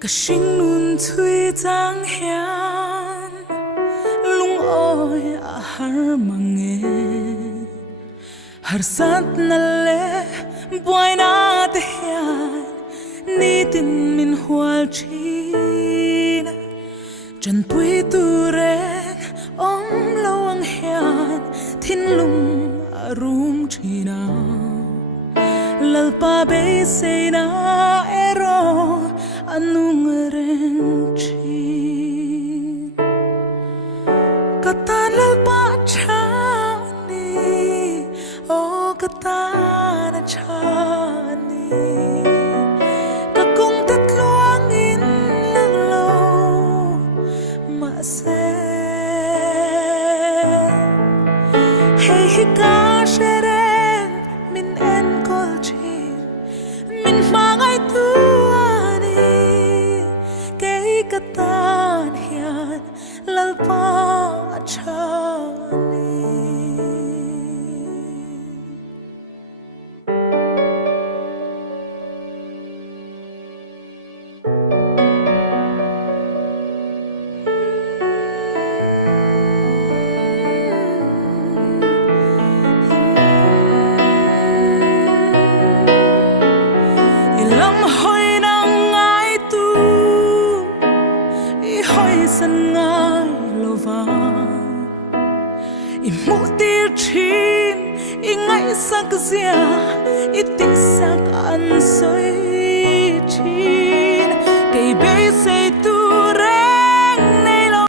cả sinh nun thui giang hian lung oi a har mange har sat na le boy na te hian ni tin min hual chin chân pui tu reng om lo ang hian thin lung a rum china lalpa be se na ero anung reng chin katan lalpa chani o katan chani kakung tatluang in lang lo ma se hey hika shereng min en kol chin min mangai tu katan hian lalpa chani ilam hoi nang ai tu san ngai lova i mu tir chin i ngai sak zia i ti sak an soi chin kei be se tu